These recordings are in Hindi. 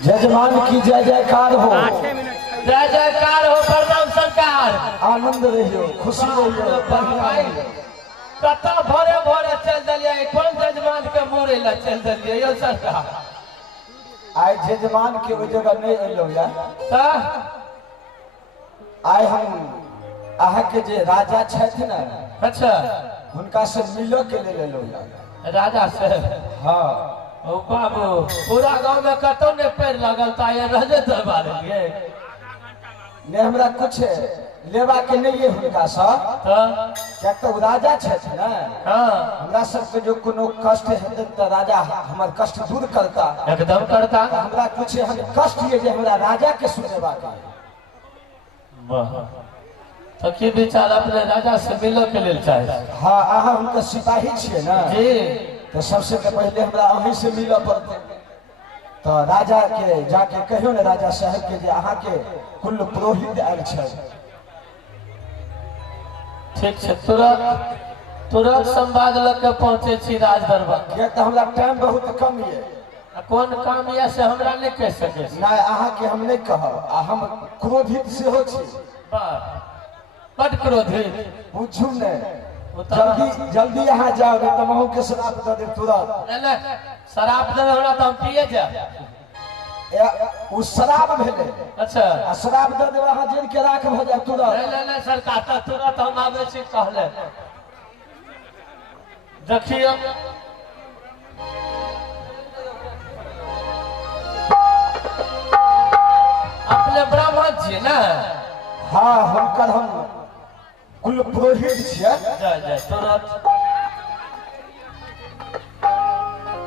जजमान की जय जयकार हो, जय जयकार हो। प्रणाम सरकार। आनंद रहियो, खुशी रहियो। कत भोरे भोरे चल दिलिए, कौन जजमान के मोरे ला चल दिलिए यो सरकार? आय जजमान के ओइ जगह नहीं अलो या आय हम आहा के जे राजा छथि ना, अच्छा हुनका से मिलो के ले लेलो या राजा से। हाँ ओ बाबू पूरा गांव में कतो ने पैर लगल ता ये राजे दरबार लिए ने हमरा कुछ लेवा के नहीं है हुनका सा, क्या तो राजा छथि ना। हाँ हमरा सबके जो कोनो कष्ट हेतै त राजा हमर कष्ट दूर करता, एकदम करता। हमरा कुछ हम कष्ट ये जे हमरा राजा के सुनेवा का। वाह, तो की विचार अपने राजा से मिलो के लेल चाहे? हाँ अहाँ उनका सिपाही छिए ना जी, तो सबसे पहले हमरा अहीं से मिलो पड़ते। तो राजा के जाके कहियो ना राजा साहब के जे अहाँ के कुल पुरोहित आयल छै। ठीक है, तुरंत तुरंत संवाद लेके पहुंचे छी राज दरबार। किया तो हमरा टाइम बहुत कम ये, कौन काम ये से हमरा नहीं कह सके छी। ना अहाँ के हम नहीं कहब, हम क्रोधित से हो छी। बड़ क्रोधित बुझू ने, जल्दी जल्दी यहाँ जाओ नहीं तो महू के श्राप दे दे तुरंत। नहीं शराब दे हमरा तो हम पिए जा। उ शराब भेले। अच्छा आ शराब दे दे वहाँ जेल के राख भ जाए तुरंत। नहीं सरकार तो तुरंत हम आवे छी कहले। देखियो अपने ब्राह्मण छी ना? हाँ हुनकर हम कुल पुरोहित छियै। जय जय तुरंत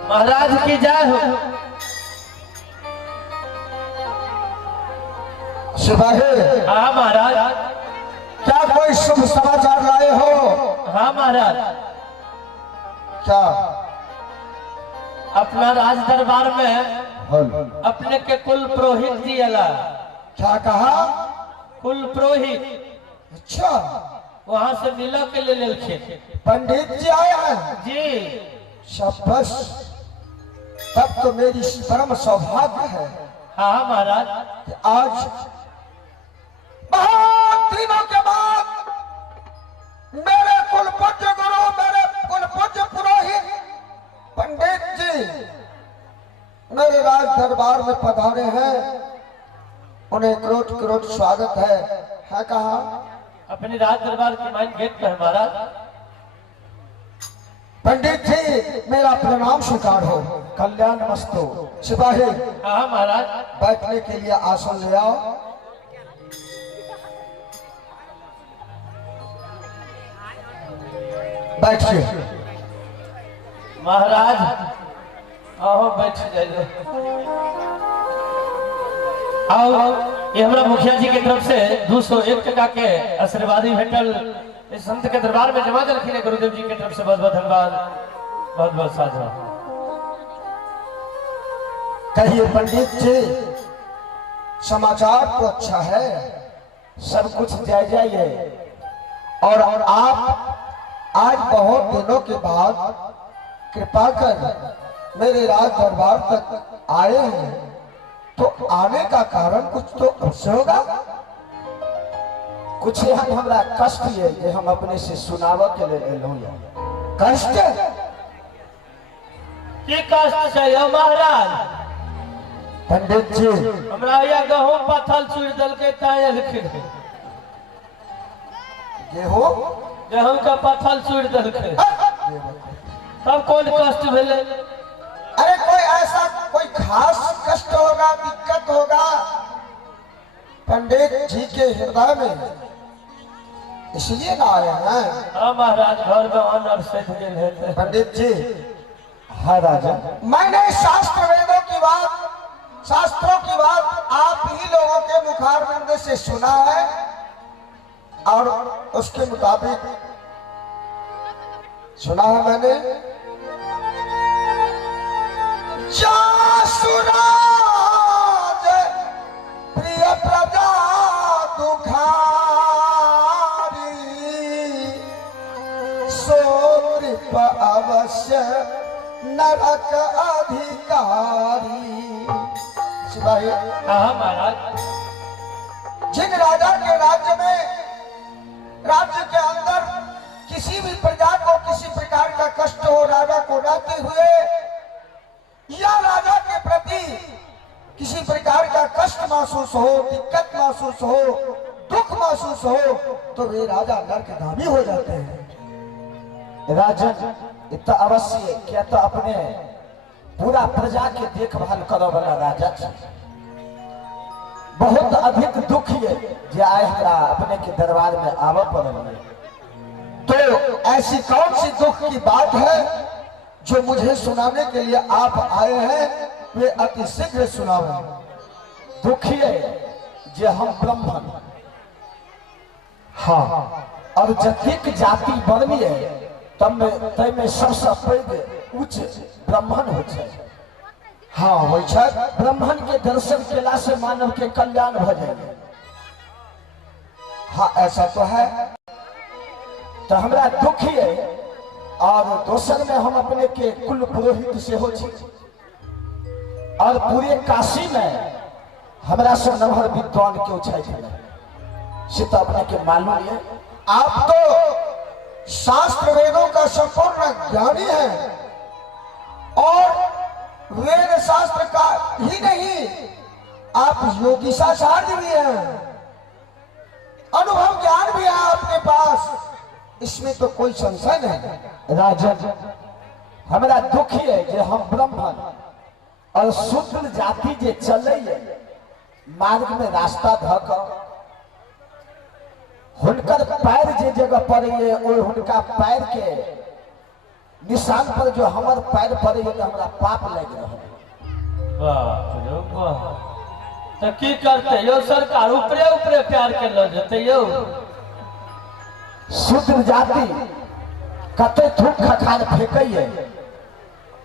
महाराज की जय हो। सिपाही हाँ महाराज। क्या कोई शुभ समाचार लाए हो? हाँ महाराज, क्या? अपना राज दरबार में अपने के कुल पुरोहित जी अला। क्या कहा? कुल पुरोहित अच्छा वहां से मिलो के ले लेलखे। पंडित जी आए हैं जी। शाबाश, तब तो मेरी परम सौभाग्य है हाँ महाराज। कि आज बहुत दिनों के बाद मेरे कुल पूज्य गुरु, मेरे कुल पूज्य पुरोहित पंडित जी मेरे राज दरबार में पधारे हैं। उन्हें करोड़ करोड़ स्वागत है कहा? अपने राज दरबार के माइन गेट पे हमारा। पंडित जी मेरा प्रणाम स्वीकार हो, कल्याण मस्तो। सिपाही हाँ महाराज। बैठने के लिए आसन ले आओ। बैठिए महाराज आओ बैठ जाइए। आओ ये हमारा मुखिया जी की तरफ से 201 टका के आशीर्वादी भेटल इस संत के दरबार में जमा रखी है। गुरुदेव जी की तरफ से बहुत बहुत धन्यवाद, बहुत बहुत साझा। कहिए पंडित जी, समाचार तो अच्छा है, सब कुछ जायजा है। और आप आज बहुत दिनों के बाद कृपा कर मेरे राज दरबार तक आए हैं, तो आने का कारण कुछ तो अवश्य होगा। कुछ यहाँ हमारा कष्ट है कि हम अपने से सुनाव के लिए लो। कष्ट की कष्ट है महाराज? पंडित जी हमरा या गहूं पथल चूड़ दल के तायल खिले। गेहूं का पथल चूड़ दल के तब कौन कष्ट भेले? अरे कोई ऐसा कोई खास कष्ट होगा, दिक्कत होगा पंडित जी के हृदय में, इसलिए ना आए हैं। हाँ महाराज, घर में अनर से है। पंडित जी हाँ राजा, मैंने शास्त्रों की बात आप ही लोगों के मुखारबिंद से सुना है और उसके मुताबिक सुना है मैंने। प्रिय प्रजा दुखारी कृप अवश्य नरक अधिकारी। सिपाही, हाँ महाराज। जिन राजा के राज्य में, राज्य के अंदर किसी भी प्रजा को किसी प्रकार का कष्ट हो, राजा को रहते हुए या राजा के प्रति किसी प्रकार का कष्ट महसूस हो, दिक्कत महसूस हो, दुख महसूस हो, तो वे राजा नरकगामी हो जाते हैं। राजन इतना अवश्य क्या तो अपने पूरा प्रजा के देखभाल करो वाला राजा छे। बहुत अधिक दुख है जे आए हमरा अपने के दरबार में आवे पड़ल। तो ऐसी कौन सी दुख की बात है जो मुझे सुनाने के लिए आप आए हैं? वे अति शीघ्र सुनाओ। दुखी है जे हम ब्राह्मण, हाँ, और जतिक जाति बनलिए तब में सबसे पैघ उच्च ब्राह्मण हो छे। हाँ वही छे। ब्राह्मण के दर्शन केला से मानव के कल्याण भ जाए। हाँ ऐसा तो है। तो हमरा दुख है। और दोसर में हम अपने के कुल पुरोहित से हो छी और पूरे काशी में हमरा से नमहर विद्वान क्यों छे से तो अपने के मालूम है। आप तो शास्त्र वेदों का संपूर्ण ज्ञानी है और वेद शास्त्र का ही नहीं, आप योगी शास्त्रार्थ भी हैं, अनुभव ज्ञान भी है आपके पास, इसमें तो कोई संशय नहीं। राजन हमारा दुख है जे हम ब्राह्मण और शूद्र जाति जे चले मार्ग में रास्ता धक हुनकर पैर जे जगह पड़े हुनका पैर के निशान पर जो हमार पैर पड़े तो हमारा पाप लग रहा है। बाप रे बाप। तो की करते यो सरकार? ऊपरे ऊपरे प्यार कर लो जते यो। शूद्र जाति कते थूक खखार फेंकइए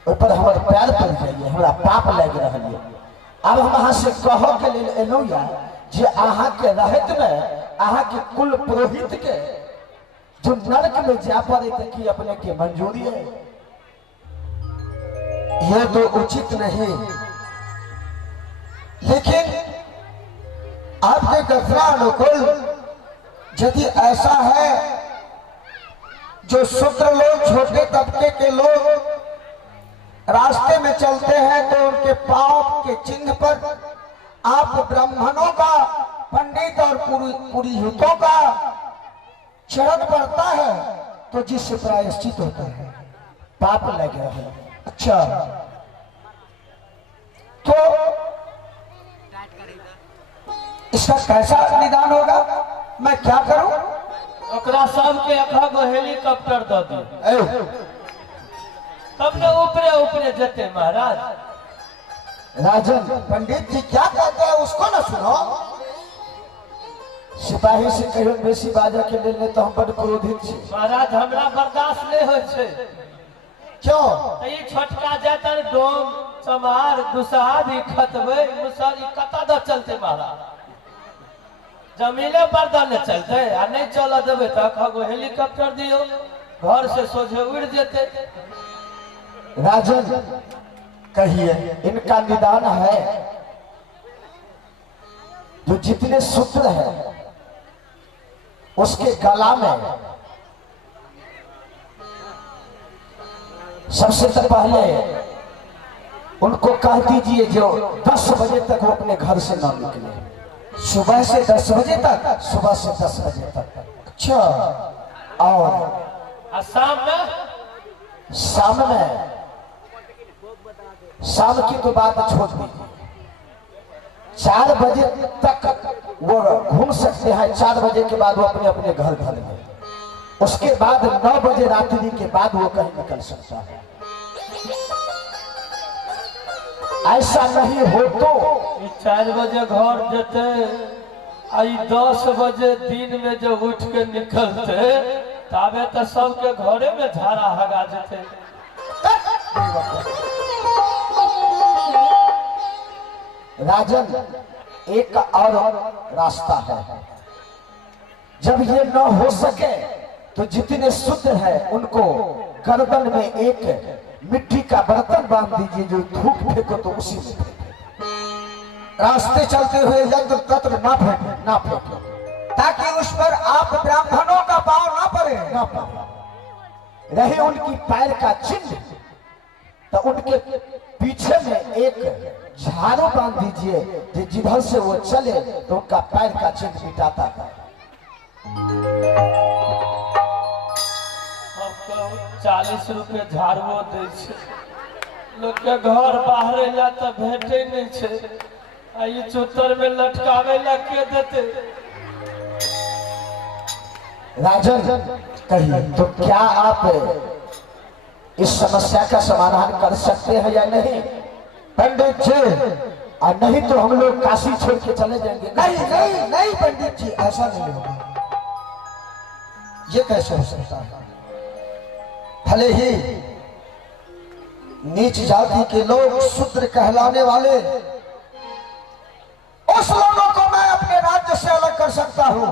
ऊपर हमार पैर पड़ जाइए, हमारा पाप लग रहा है। अब हम अहाँ से कहो के लिए एलौ या जे अहाँ के रहत में अहाँ के कुल पुरोहित के जो नरक में जा पड़े थे कि अपने के मंजूरी है? यह तो उचित नहीं, लेकिन आपके कथना अनुकूल यदि ऐसा है, जो शूद्र लोग, छोटे तबके के लोग रास्ते में चलते हैं तो उनके पाप के चिन्ह पर आप ब्राह्मणों का, पंडित और पुरोहितों का चरण पड़ता है तो जिससे प्रायश्चित होता है, पाप लग रहा है। अच्छा तो इसका कैसा निदान होगा? मैं क्या करूं? ओकरा सबके अखा गो हेलीकॉप्टर दे दो, तब न ऊपरे ऊपरे जते महाराज। राजन पंडित जी क्या कहते हैं उसको ना सुनो। सिपाही से कहियो बेसी बाजा के लेल तो हम बड़ क्रोधित छी महाराज। हमरा बर्दाश्त नहीं हो छे। क्यों? ई छोटका जातर डोम चमार दुसाद ही खतबे मुसारी कता द चलते महाराज। जमीने पर द न चलते आ नहीं चल देबे त कगो हेलीकॉप्टर दियो, घर से सोझे उड़ जेते। राजन कहिए इनका निदान है। जो जितने सूत्र है उसके गला में सबसे पहले उनको कह दीजिए जो 10 बजे तक वो अपने घर से ना निकले। सुबह से 10 बजे तक? सुबह से 10 बजे तक। अच्छा। और शाम की तो बात छोड़ दीजिए, 4 बजे तक वो घूम सकते हैं। 4 बजे के बाद वो अपने अपने घर में, उसके बाद 9 बजे रात्रि के बाद वो कहीं निकल सकता है। ऐसा नहीं हो तो 4 बजे घर जेते, आई 10 बजे दिन में जो उठ के निकलते तबे तो सबके घरे में झाड़ा हगा जेते। राजन एक और रास्ता है। जब ये न हो सके तो जितने सूत्र है उनको गर्दन में एक मिट्टी का बर्तन बांध दीजिए, जो थूक फेंको तो उसी में फेंके। रास्ते चलते हुए यंत्र तत्र ना फेंके, ना फेंके, ताकि उस पर आप ब्राह्मणों का पांव ना पड़े, ना पड़े। रहे उनकी पैर का चिन्ह, तो उनके पीछे में एक झाड़ू बांध दीजिए, जिधर से वो चले तो उनका पैर का चिन्ह मिटाता था। 40 रुपए झाड़ुओ दे छे, लोग के घर बाहर जा तो भेटे नहीं छे, आ ये चुतर में लटकावे ला के देते। राजन कहिए, तो क्या आप इस समस्या का समाधान कर सकते हैं या नहीं? पंडित जी, और नहीं तो हम लोग काशी छोड़ के चले जाएंगे। नहीं नहीं नहीं पंडित जी, ऐसा नहीं होगा। ये कैसे हो सकता है? भले ही नीच जाति के लोग शूद्र कहलाने वाले, उस लोगों को मैं अपने राज्य से अलग कर सकता हूं।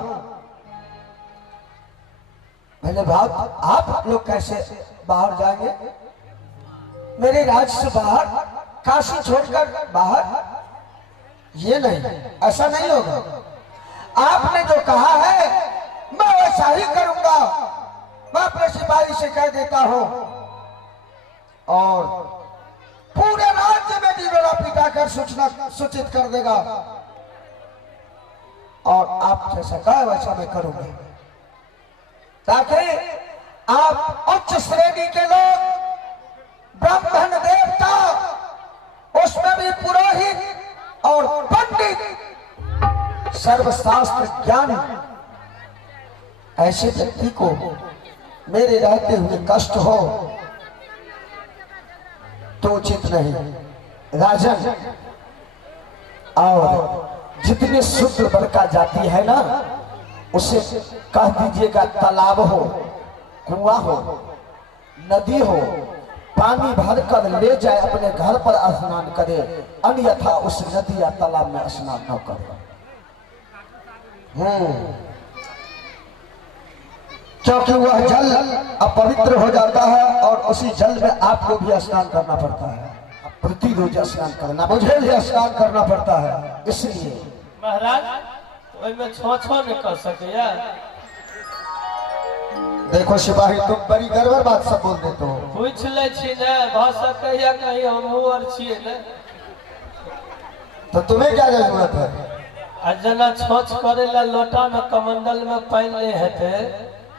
पहले बात, आप लोग कैसे बाहर जाएंगे? मेरे राज्य से बाहर, काशी छोड़कर बाहर? ये नहीं, ऐसा नहीं होगा। आपने जो कहा है मैं वैसा ही करूंगा। मैं अपने सिपाही से कह देता हूं और पूरे राज्य में ढिंढोरा पिटाकर सूचित कर देगा, और आप जैसा कहा वैसा मैं करूंगा, ताकि आप उच्च श्रेणी के लोग, ब्राह्मण देवता, उसमें भी पुरोहित और पंडित, सर्वशास्त्र ज्ञानी, ऐसे व्यक्ति को मेरे रहते हुए कष्ट हो तो उचित नहीं। राजन, और जितने शुद्ध वर्ग जाति है ना, उसे कह दीजिएगा तालाब हो, कुआं हो, नदी हो, पानी भर कर ले जाए, अपने घर पर स्नान करे, अन्यथा उस नदी या तालाब में स्नान न करे। क्योंकि वह जल अपवित्र हो जाता है और उसी जल में आपको भी स्नान करना पड़ता है। प्रतिरोज स्नान करना, मुझे भी स्नान करना पड़ता है। इसलिए महाराज में छो नहीं कर सके यार। देखो सिपाही, तुम बड़ी गड़बड़ बात सब बोल देते हो। पूछ ले छी ने, भ सके या कहीं हम और छिए ने, तो तुम्हें क्या जरूरत है? आ जना छोछ करे ला लोटा में कमंडल में पानी ले हेते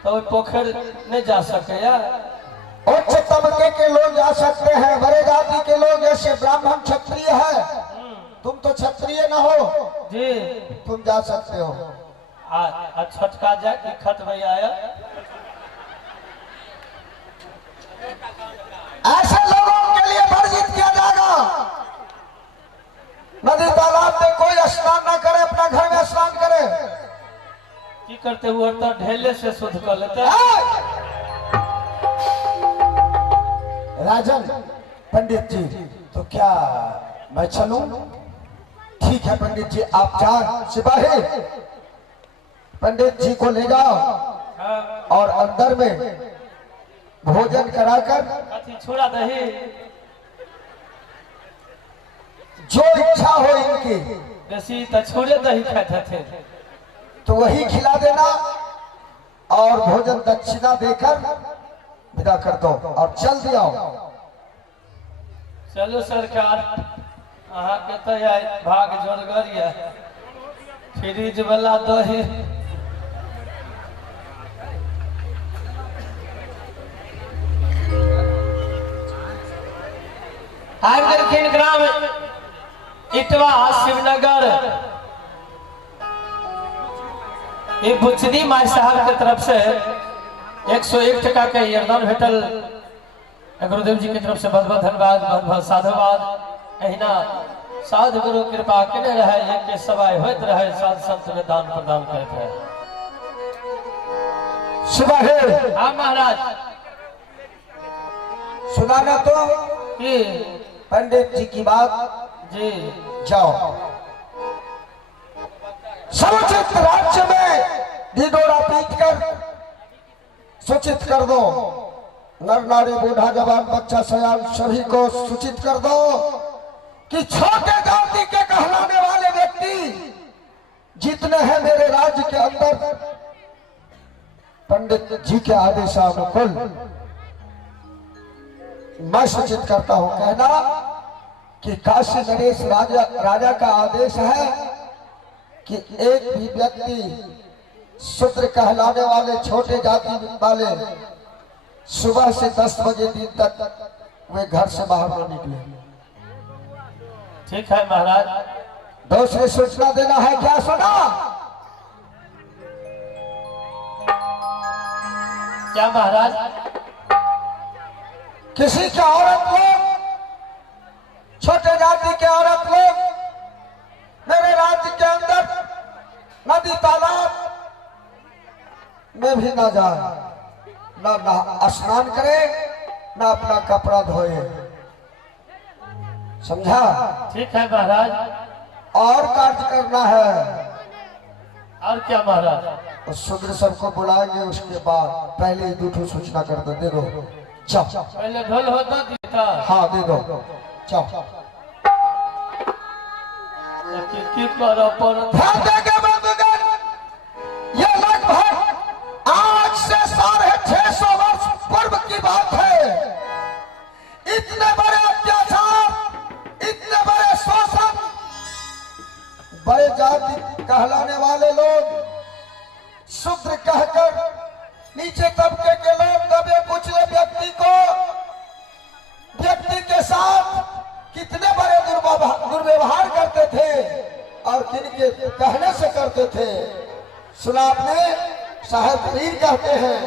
तो पोखर नहीं जा सके यार। उच्च तबके के लोग जा सकते हैं, बड़े जाति के लोग, जैसे ब्राह्मण क्षत्रिय है, तुम तो क्षत्रिय ना हो जी, तुम जा सकते हो। आ छटका जाए कि खत भैया आया। ऐसे लोगों के लिए वर्जित किया जाएगा। नदी तालाब में कोई स्नान ना करे, अपना घर में स्नान करे। की करते हुए तो ढेले से शुद्ध कर लेते। राजन, पंडित जी, तो क्या मैं चलूं? ठीक है पंडित जी, आप जाओ। सिपाही, पंडित जी को ले जाओ और अंदर में भोजन कराकर छोड़ा दही, जो इच्छा हो इनकी, बेसी तो छोड़े दही खाते थे, तो वही खिला देना और भोजन दक्षिणा देकर विदा कर दो और चल दिया। चलो सरकार, अहाँ के तो भाग जोड़गरिया फ्रिज वाला दही। आइल ग्राम इटवा शिवनगर, ये बुचनी माई साहब के तरफ से 101 टका के योगदान भेटल। गुरुदेव जी की तरफ से बहुत बहुत धन्यवाद, बहुत बहुत साधुवाद। अहिना साधु गुरु कृपा करे रहे, एक सवाय होत रहे, साध संत में दान प्रदान करते रहे। सिपाही, हाँ महाराज, सुनाना तो जी पंडित जी की बात। जी, जाओ, समुचित राज्य में ढिंढोरा पीट कर सूचित कर दो नर नारी बूढ़ा जवान बच्चा सयान सभी को सूचित कर दो कि छोटे जाति के कहलाने वाले व्यक्ति जितने हैं मेरे राज्य के अंदर पंडित जी के आदेशानुकूल मैं सूचित करता हूं कहना कि काशी नरेश राजा का आदेश है कि एक भी व्यक्ति शूद्र कहलाने वाले छोटे जाति वाले सुबह से 10 बजे दिन तक वे घर से बाहर न निकले। ठीक है महाराज। दूसरी सूचना देना है, क्या सुना? क्या महाराज? किसी के औरत लोग, छोटे जाति के औरत लोग मेरे राज्य के अंदर नदी तालाब में भी न जाए, न स्नान करे, न अपना कपड़ा धोए। समझा? ठीक है महाराज। और कार्य करना है। और क्या महाराज? उस शूद्र सबको बुलाएंगे, उसके बाद पहले ही दूठो सूचना कर दो। दे दो, चल। पहले ढोल होता था। हाँ दे दो, चल। की करो पर ध्यान देंगे बंधुगण, ये लगभग आज से 650 वर्ष पूर्व की बात है। इतने बड़े अत्याचार, इतने बड़े शोषण, बड़े जाति कहलाने वाले लोग शूद्र कहकर नीचे तबके के लोग दबे कुचले व्यक्ति के साथ कितने बड़े दुर्व्यवहार करते थे और किनके कहने से करते थे। सुना आपने? साहेब पीर कहते हैं,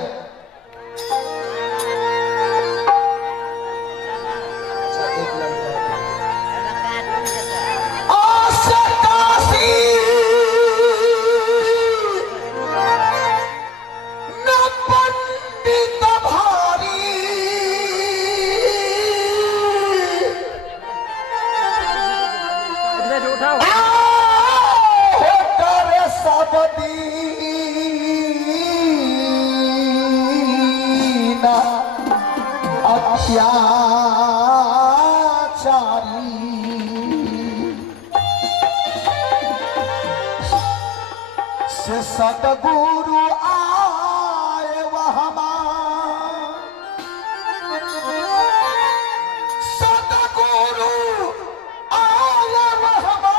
सतगुरु आए वहाँ, सतगुरु आए वहाँ,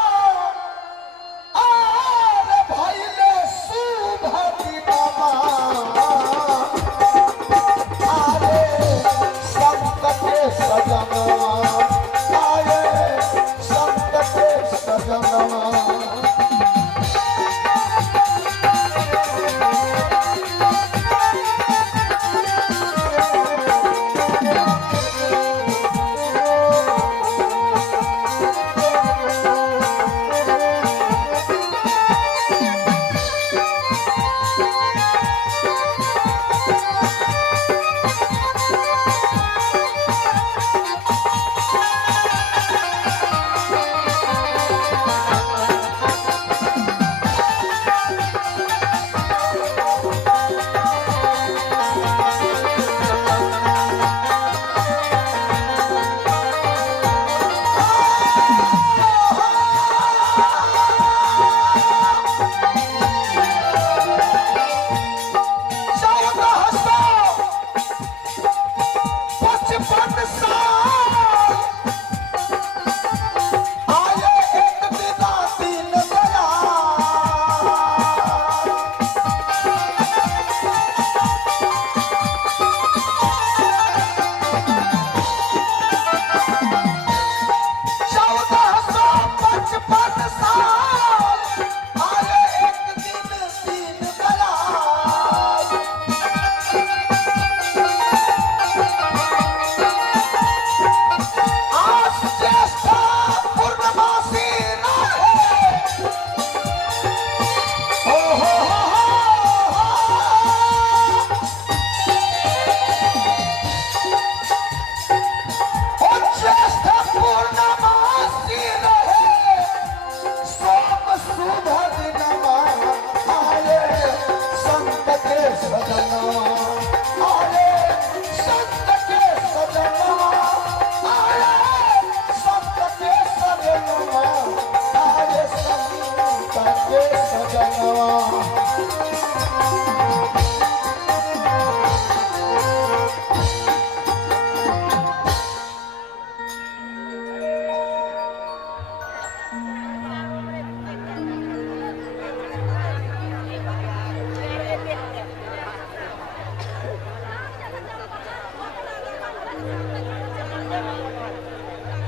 आर भैले सुभति बाबा, आरे संत के सजनवा, आरे संत के सजनवा।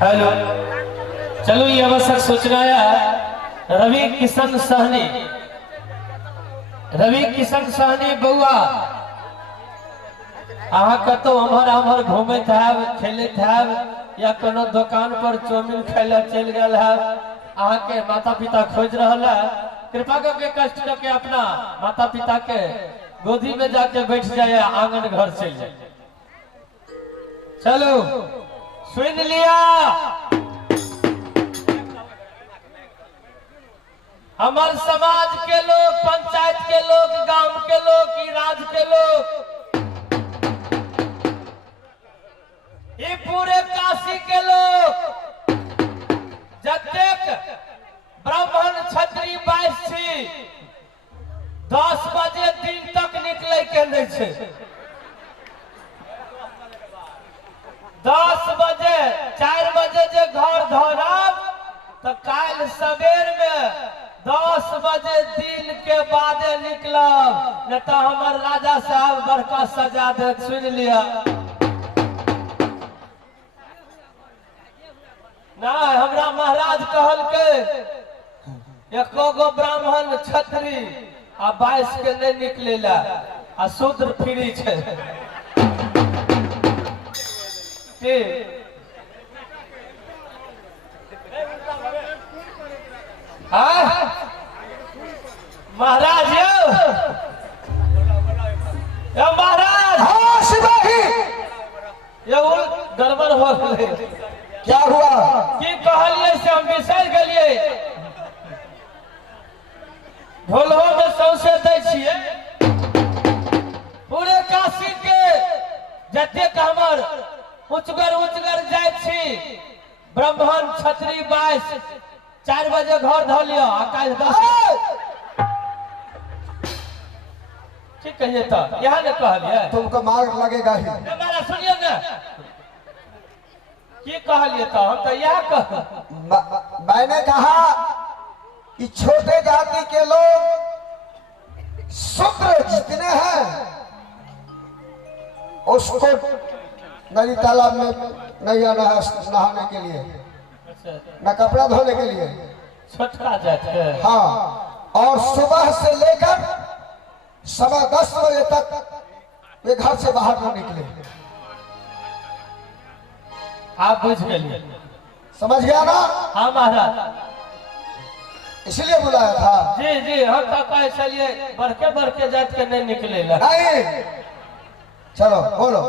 हेलो, चलो ये आवश्यक सूचना है। रवि किशन सहनी, रवि किशन सहनी बउआ अहाँ कतौ अमहर अमहर घूमत हैब, खेलत हैब या कोनो दुकान पर चाउमीन खाय ला चल गए हैब, अहाँ के माता पिता खोज रहल है, कृपा करके कष्ट करके अपना माता पिता के गोदी में जाके बैठ जाए, आंगन घर चल जाए। चलो सुन लिया, हमारे समाज के लोग, पंचायत के लोग, गांव के लोग, की राज्य के लोग, ये पूरे काशी के लोग जतेक ब्राह्मण क्षत्रिय वैश्य 10 बजे दिन तक निकले के नहीं छे। 10 बजे 4 बजे जे घर धरब तो काल सवेर में 10 बजे दिन के बादे निकलब, न तो हमार राजा साहब बड़का सजा दे। सुन लिया ना, हमरा महाराज कहल के एको गो ब्राह्मण क्षत्रिय आ 22 के नहीं निकलेला, आ शूद्र फ्री छे। महाराज यो महाराज, हाँ सिपाही, ये गड़बड़ हो गए। क्या हुआ? की कहलिए से हम बिसर गलिए, ढोलहो में सौसे दै छिए। पूरे काशी के जतेक हमर उचगर जाइत छी, ब्राह्मण क्षत्रिय वैश्य 4 बजे घर धो लियो, आ काल्हि 10 ठीक कहिए तो यहाँ ने कहलिए तुमको मार लगेगा ही। हमारा सुनिए ना, की कहलिए तो हम तो यह कह मैंने कहा कि छोटे जाति के लोग शूद्र जितने हैं उसको नदी तालाब में नहीं आना है नहाने के लिए, न कपड़ा धोने के लिए, छोटका जात है। हाँ, और सुबह से लेकर 10:15 बजे तक वे घर से बाहर न निकले। आप बुझ गए, समझ गया ना? हाँ महाराज, इसलिए बुलाया था। जी जी, हम तो कहे चलिए बड़के जात के नहीं निकले। नहीं, चलो बोलो।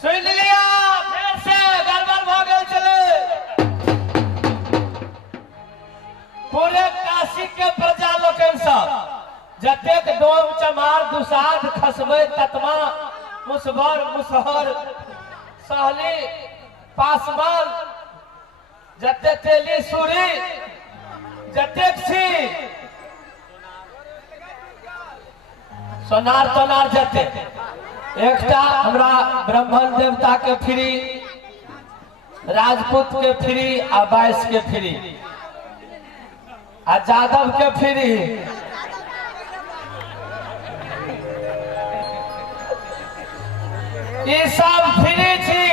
सुन लिया, फिर से गड़बड़ हो गए। चले पूरे काशी के प्रजा लोकन सब जतेक डोम चमार दुसाध खसबे ततमा मुसबर मुसहर सहली पासवान जते तेली सूरी जतेक छी सोनार तोनार जते एकटा हमरा ब्राह्मण देवता के फ्री, राजपूत के फ्री, आ 22 के फ्री, आ यादव के फ्री। ये सब फ्री थी।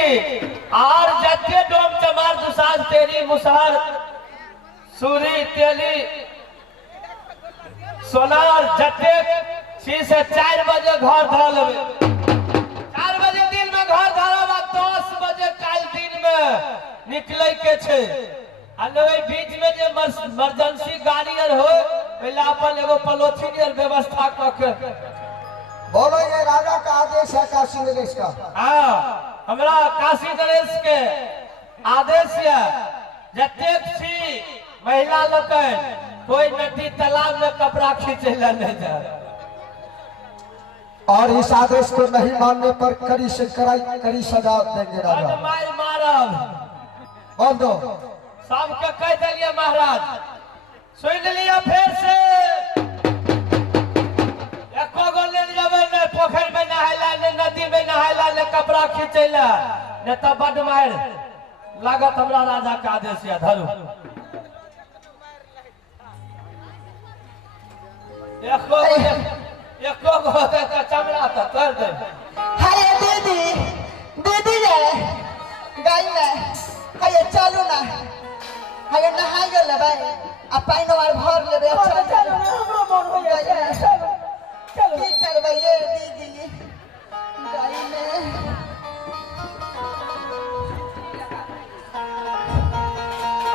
और जते डोम चमार दुसाध तेरी मुसहर सूरी तेली सोनार जते छी से 4 बजे घर धर लेबे। 4 बजे दिन में घर धरब, 10 बजे काल दिन में निकले के छे। आ बीच में जे इमरजेंसी गाड़ी आर हो, पहले अपन एगो पॉलिथीन आर व्यवस्था करके। बोलो, ये राजा का आदेश है काशी नरेश का? हाँ, हमरा काशी नरेश के आदेश है। जतेक छी महिला लोग कोई नदी तालाब में कपड़ा खींचे ला नहीं जाए, और इस आदेश को नहीं मानने पर कड़ी से कड़ी सजा देंगे राजा। मार मारब। बोल दो। सबके कह दिलिए महाराज, सुन लिया फिर से। एको गो ले जाबे ने पोखर में नहायला, ने नदी में नहायला, ने कपड़ा खींचेला, ने तब बड मार लागत। हमरा राजा का आदेश है, धरू। एको गो चमड़ा तो कर दे। अरे दीदी दीदी रे गई मैं हाय नहाई गेल भाई आ पानी वार भर लेबे अच्छा चलो ना हमरो मन हो जाए चलो चलो की करबै ये दीदी गाड़ी में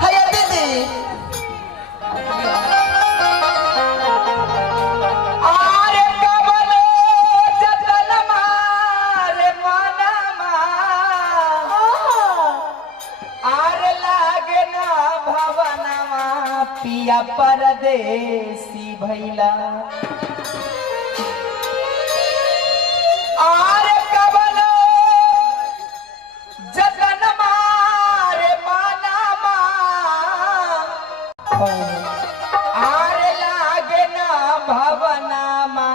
हाय दीदी आरे कबलो जतन मारे मनमा आरे लागे ना भवनमा पिया परदेसी भैला आरे कबलो जतन मारे मनमा आरे लागे ना भवनमा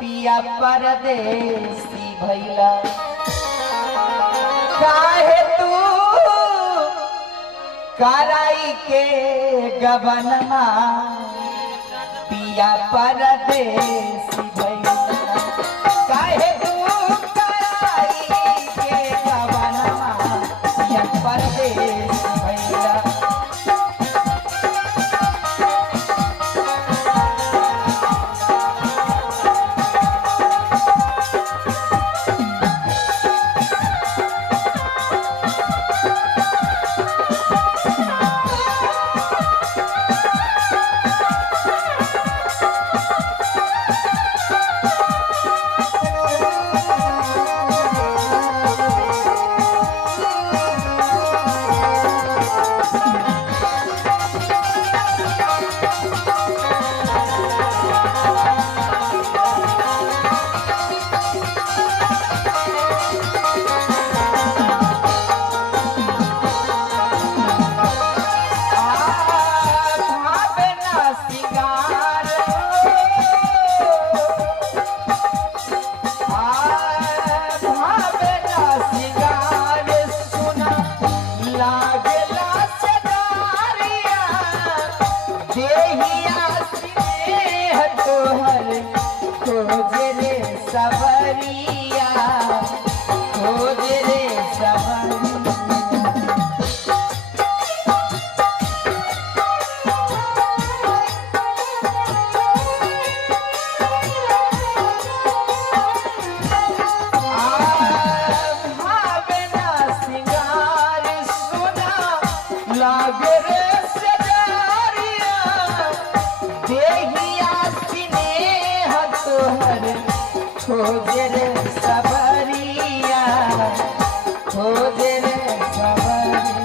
पिया परदेसी भैला काहे तू कराई के गबनमा पिया परदेसी भैला काहे तू कराई के गबनमा पिया परदेसी भैला सबरिया खोज रे लागे रे सजारिया देहिया स्नेह तोहर खोज रे सबरिया खोज रे सबरिया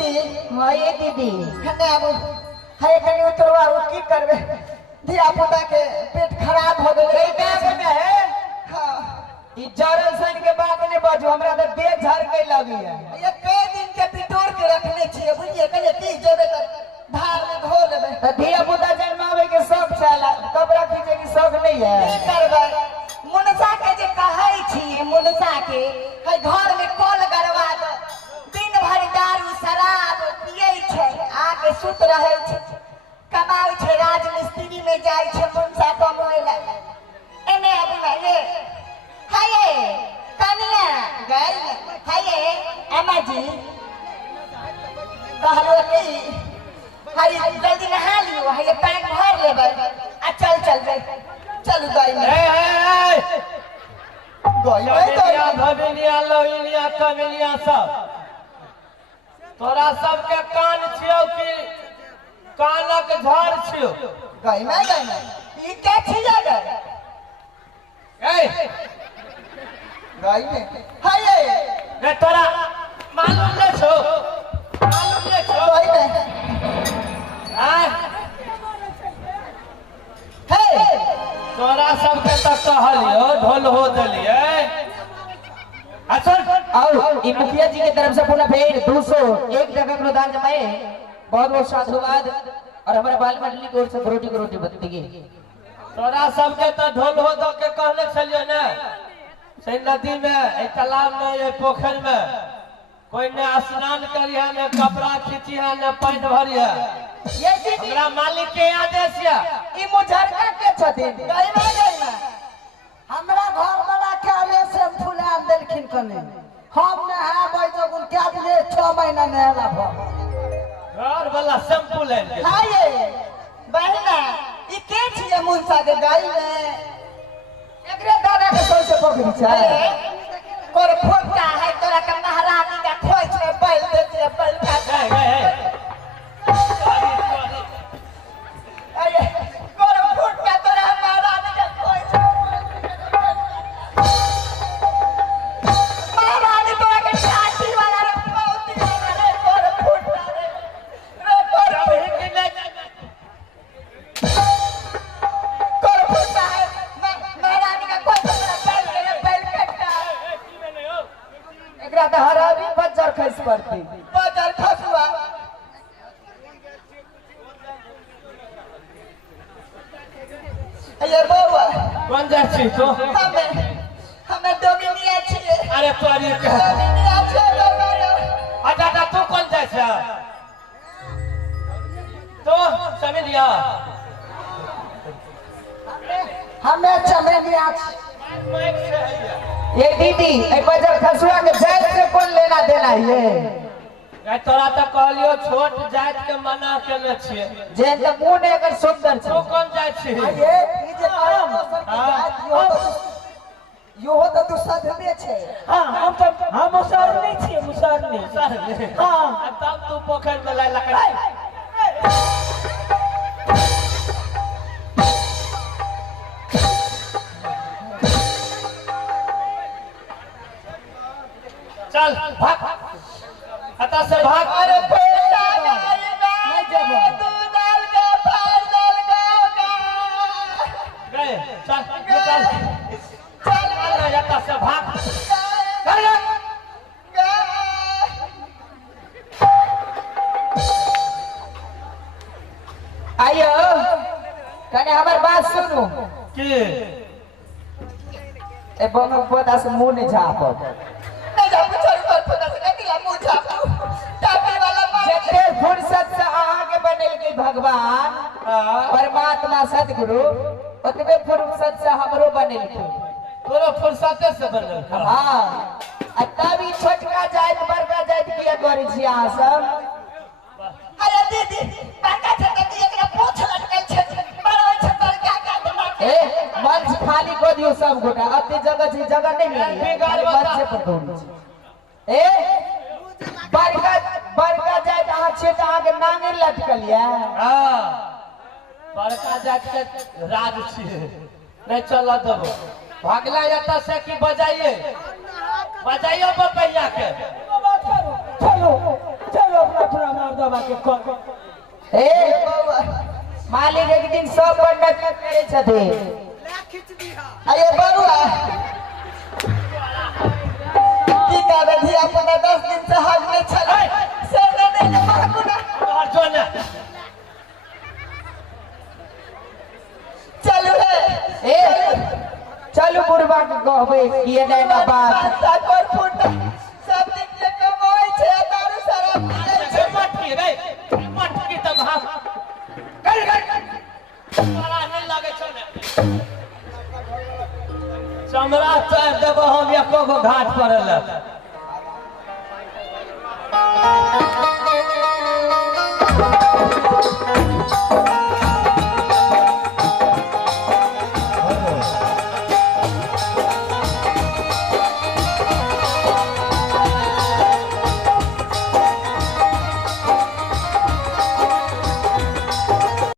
दीदी खने आबू हाय कनी उतरवा की करबे धिया पुता के पेट खराब हो गेले क्या में है हां ई जरल सन के बात नहीं बाजू हमरा त देह झड़ गइला लगिया ये कई दिन के बिटोर के रखने छिए बुझिए कहे की जेबे त धार में धो लेबे त धिया पुता जन्मावे के शौक छला तब रखी जे की शौक नहीं है की करबै मुनसा के जे कहै छी मुनसा के है घर में कल गरवा दो दिन भर दारू शराब पियै छै आके सुत रहै छै कमाई छै राजमिस्त्री में जाय छै मुनसा कमाई ला एने अबुआ ये हाये कनिया गई हाये अम्मा जी कहलो कि हाय जल्दी नहा लियो हाय पैक भर लेबै आ चल चल गई कमेलिया भवेलिया लोइलिया कमेलिया सब तोरा सबके कान छियौ कि कानक झाड़ छियौ गई ई के छिया गई गई में हाय ने तोरा मालूम नहीं छौ गई में हे तोरा सबके तो कहलियो ढोल हो देलिए और ई मुखिया जी की तरफ से पुनः फिर 201 टका का अनुदान जमाए बहुत बहुत साधुवाद और हमारे बाल मंडली की ओर से रोटी बत्ती की तोरा सबके तो ढोल हो दो के कहले छलियो ने से नदी में तालाब में ये पोखर में कोई ने स्नान करिए ने कपड़ा खींचिए ने पानी भरिए ये दीदी हमरा मालिक के आदेश या ई मुझरका के छथिन गई में हमरा घर वाला के आले से फुलान देलखिन कने हम नहाबै जगुन क्या दिले 6 महीना नहला भ घर वाला शैम्पू ले के हाय बहना ई के छिए मुनसा के गाई में एकरे दादा के सर से पकड़ी छै कर फोटा है तोरा के महारानी का खोइ छै बैल दे छै बैल का अरे कर फोटा तोरा महारानी का खोइ छै महारानी तोरा के छाती वाला रे पौती रे कर फोटा रे कर फोटा है महारानी का खोइ छै बैल कट्टा एकरा त हराबी बज्जर खस पड़ती बाजार खसुआ ये बउआ कौन जा छी तो हमें डोमिनिया छिए अरे तोरी के डोमिनिया छै दादा तू कौन जा छ तो समझिया हमें चमेलिया छी ये दीदी ए बज्जर खसुआ के जात से कौन लेना देना ये तोरा तो कहलियो छोट जात के मना केले छिए जे त मुंह ने अगर सुंदर तू छै कौन जा छी ये ई जे यो हो तो साधवे छै हां हम मुसर नहीं छिए मुसर नहीं सर हां तब तू पोखर में ला लकड़ी चल भाग हता से भाग अरे बेटा नहीं जब तू डाल के पार डाल गए चल चल चल हता से भाग आइयो कने हमर बात सुनु की ए बम पदा से मुंह ने झापब जते फुर्सत से आगे बनेल के भगवान परमात्मा सदगुरु ओतबे फुर्सत से हमरो बनेल के तोरो फुर्सत से बनल हां आ तब ई छोटका जाइत बड़का जाइत किया करै छी अहाँ सब अरे दीदी बड़का छै कि एकरा पूछ लटकल छै बड़ा छै बड़का का दिमाग ए मंच खाली कर दियो सब गोटा अति जगह छै जगह नहीं मिली मंच पर दौड़ी छी ए बड़का जाइत अहाँ छै त अहाँ के नांगे लटकल या हां बड़का जात के राज छिए नहीं चल देबो भागला जाता से कि बजाइए बपैया के चलो अपना मार दबा के ए मालिक एक दिन सब पंडित करे छथिन अरे बरुआ की कहबे धिया पुता 10 कहबे किए नहीं ना बात साकर फुट सब दिन के कमाई छे दारू शराब पिए छे मटकी रे मटकी त भाग कर मारा नहीं लागे छने चमड़ा चाह देबो हम एको गो घाट पर ले